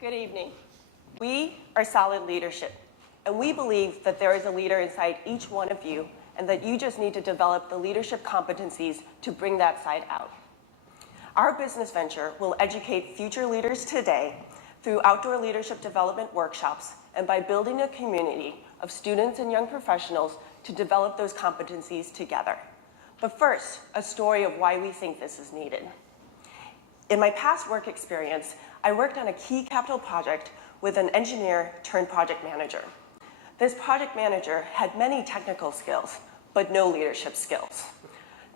Good evening. We are SOLiD Leadership, and we believe that there is a leader inside each one of you, and that you just need to develop the leadership competencies to bring that side out. Our business venture will educate future leaders today through outdoor leadership development workshops and by building a community of students and young professionals to develop those competencies together. But first, a story of why we think this is needed. In my past work experience, I worked on a key capital project with an engineer turned project manager. This project manager had many technical skills, but no leadership skills.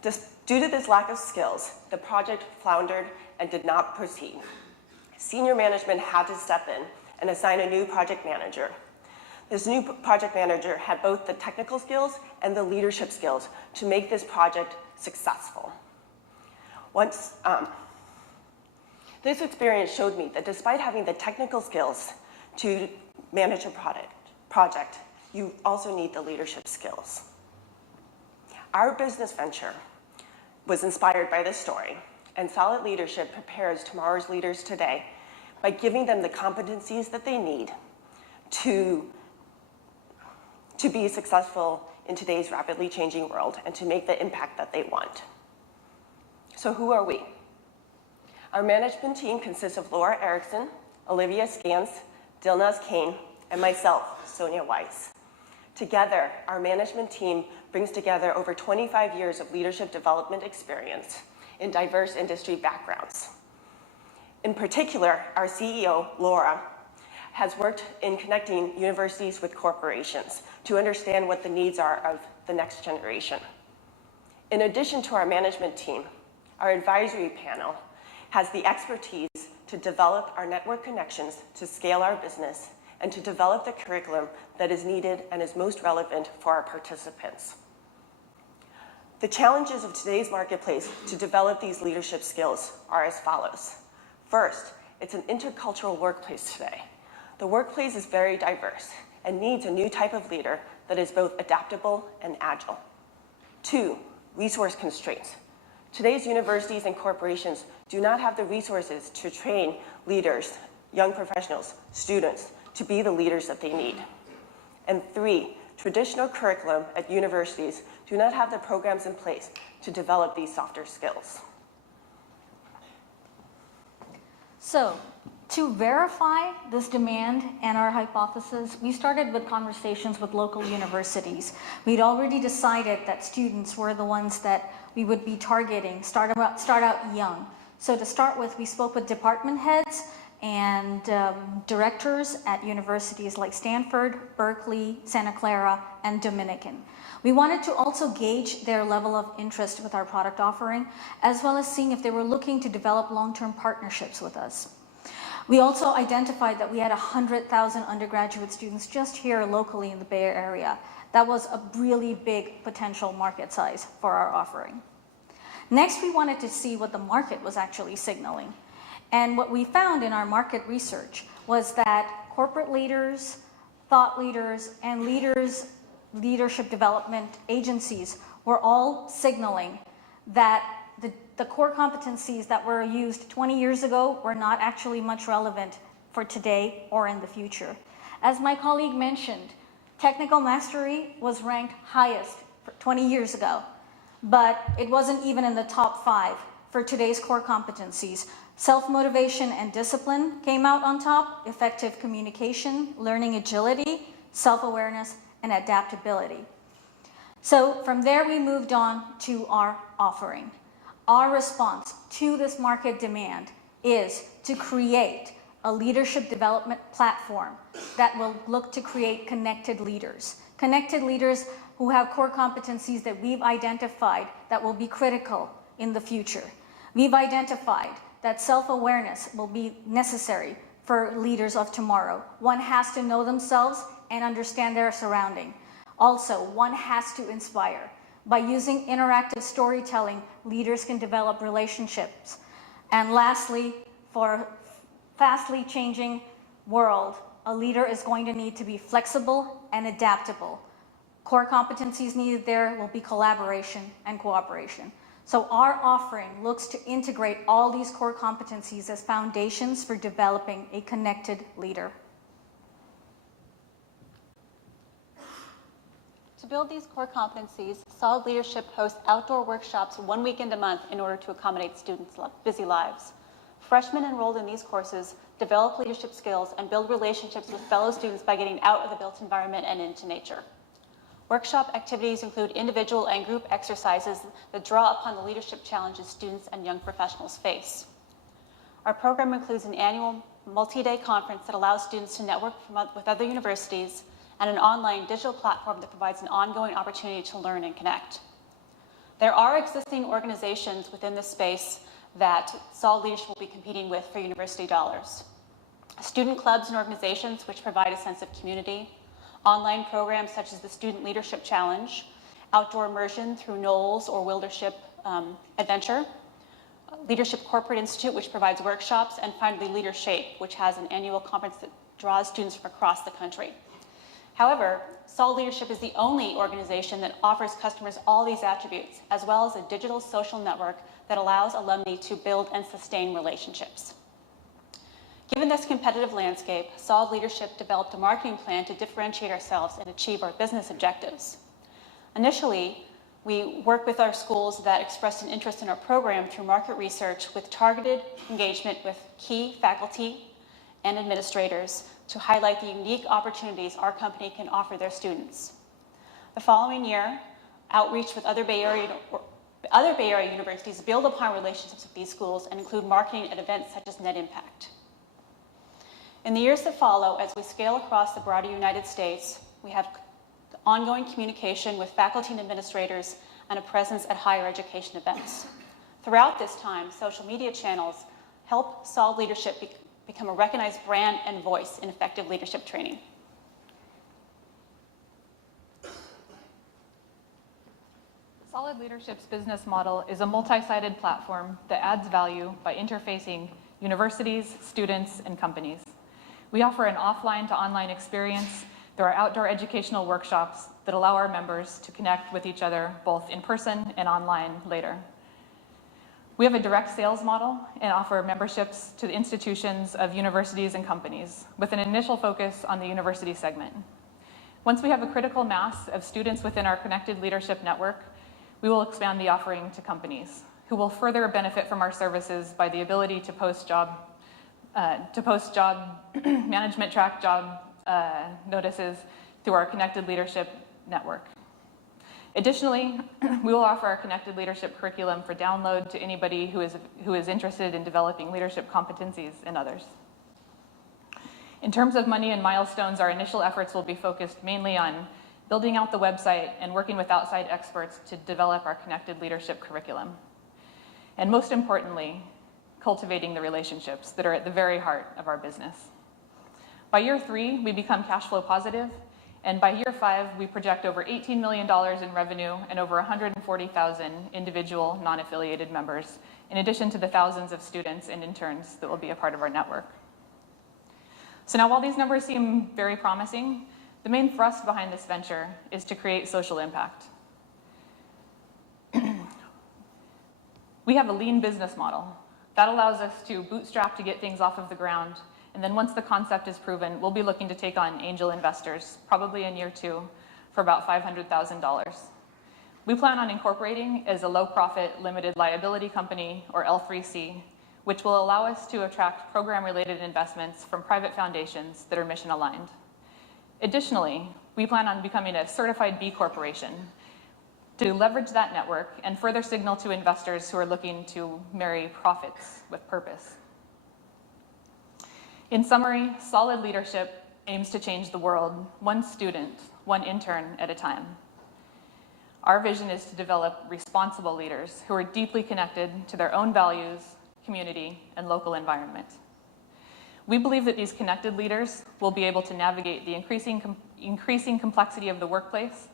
Due to this lack of skills, the project floundered and did not proceed. Senior management had to step in and assign a new project manager. This new project manager had both the technical skills and the leadership skills to make this project successful. This experience showed me that despite having the technical skills to manage a project, you also need the leadership skills. Our business venture was inspired by this story, and SOLiD Leadership prepares tomorrow's leaders today by giving them the competencies that they need to be successful in today's rapidly changing world and to make the impact that they want. So who are we? Our management team consists of Laura Erickson, Olivia Scans, Dilnaz Kane, and myself, Sonia Weiss. Together, our management team brings together over 25 years of leadership development experience in diverse industry backgrounds. In particular, our CEO, Laura, has worked in connecting universities with corporations to understand what the needs are of the next generation. In addition to our management team, our advisory panel has the expertise to develop our network connections to scale our business and to develop the curriculum that is needed and is most relevant for our participants. The challenges of today's marketplace to develop these leadership skills are as follows. First, it's an intercultural workplace today. The workplace is very diverse and needs a new type of leader that is both adaptable and agile. Two, resource constraints. Today's universities and corporations do not have the resources to train leaders, young professionals, students, to be the leaders that they need. And three, traditional curriculum at universities do not have the programs in place to develop these softer skills. So, to verify this demand and our hypothesis, we started with conversations with local universities. We'd already decided that students were the ones that we would be targeting, start out young. So to start with, we spoke with department heads and directors at universities like Stanford, Berkeley, Santa Clara, and Dominican. We wanted to also gauge their level of interest with our product offering, as well as seeing if they were looking to develop long-term partnerships with us. We also identified that we had 100,000 undergraduate students just here locally in the Bay Area. That was a really big potential market size for our offering. Next, we wanted to see what the market was actually signaling. And what we found in our market research was that corporate leaders, thought leaders, and leadership development agencies were all signaling that the core competencies that were used 20 years ago were not actually much relevant for today or in the future. As my colleague mentioned, technical mastery was ranked highest 20 years ago, but it wasn't even in the top 5 for today's core competencies. Self-motivation and discipline came out on top, effective communication, learning agility, self-awareness, and adaptability. So from there, we moved on to our offering. Our response to this market demand is to create a leadership development platform that will look to create connected leaders who have core competencies that we've identified that will be critical in the future. We've identified that self-awareness will be necessary for leaders of tomorrow. One has to know themselves and understand their surrounding. Also, one has to inspire. By using interactive storytelling, leaders can develop relationships. And lastly, for a fastly changing world, a leader is going to need to be flexible and adaptable. Core competencies needed there will be collaboration and cooperation. So our offering looks to integrate all these core competencies as foundations for developing a connected leader. To build these core competencies, SOLiD Leadership hosts outdoor workshops 1 weekend a month in order to accommodate students' busy lives. Freshmen enrolled in these courses develop leadership skills and build relationships with fellow students by getting out of the built environment and into nature. Workshop activities include individual and group exercises that draw upon the leadership challenges students and young professionals face. Our program includes an annual multi-day conference that allows students to network with other universities and an online digital platform that provides an ongoing opportunity to learn and connect. There are existing organizations within this space that SOLiD Leadership will be competing with for university dollars. Student clubs and organizations which provide a sense of community, online programs such as the Student Leadership Challenge, outdoor immersion through Knowles or Wildership Adventure, Leadership Corporate Institute, which provides workshops, and finally Leadership, which has an annual conference that draws students from across the country. However, SOLiD Leadership is the only organization that offers customers all these attributes, as well as a digital social network that allows alumni to build and sustain relationships. Given this competitive landscape, SOLiD Leadership developed a marketing plan to differentiate ourselves and achieve our business objectives. Initially, we worked with our schools that expressed an interest in our program through market research with targeted engagement with key faculty and administrators to highlight the unique opportunities our company can offer their students. The following year, outreach with other Bay Area universities build upon relationships with these schools and include marketing at events such as Net Impact. In the years that follow, as we scale across the broader United States, we have ongoing communication with faculty and administrators and a presence at higher education events. Throughout this time, social media channels help SOLiD Leadership become a recognized brand and voice in effective leadership training. SOLiD Leadership's business model is a multi-sided platform that adds value by interfacing universities, students, and companies. We offer an offline to online experience through our outdoor educational workshops that allow our members to connect with each other both in person and online later. We have a direct sales model and offer memberships to the institutions of universities and companies with an initial focus on the university segment. Once we have a critical mass of students within our connected leadership network, we will expand the offering to companies who will further benefit from our services by the ability to post job management track job notices through our connected leadership network. Additionally, we will offer our connected leadership curriculum for download to anybody who is interested in developing leadership competencies in others. In terms of money and milestones, our initial efforts will be focused mainly on building out the website and working with outside experts to develop our connected leadership curriculum. And most importantly, cultivating the relationships that are at the very heart of our business. By year 3, we become cash flow positive, and by year 5, we project over $18 million in revenue and over 140,000 individual non-affiliated members, in addition to the thousands of students and interns that will be a part of our network. So now, while these numbers seem very promising, the main thrust behind this venture is to create social impact. We have a lean business model. That allows us to bootstrap to get things off of the ground. And then once the concept is proven, we'll be looking to take on angel investors, probably in year 2, for about $500,000. We plan on incorporating as a low-profit limited liability company, or L3C, which will allow us to attract program-related investments from private foundations that are mission-aligned. Additionally, we plan on becoming a certified B Corporation to leverage that network and further signal to investors who are looking to marry profits with purpose. In summary, SOLiD Leadership aims to change the world, one student, one intern at a time. Our vision is to develop responsible leaders who are deeply connected to their own values, community, and local environment. We believe that these connected leaders will be able to navigate the increasing complexity of the workplace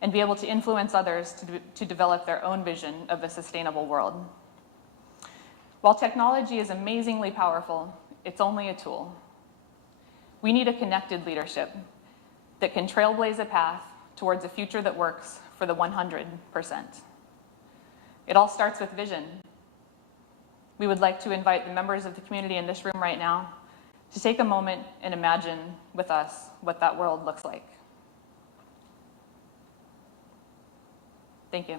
and be able to influence others to develop their own vision of a sustainable world. While technology is amazingly powerful, it's only a tool. We need a connected leadership that can trailblaze a path towards a future that works for the 100%. It all starts with vision. We would like to invite the members of the community in this room right now to take a moment and imagine with us what that world looks like. Thank you.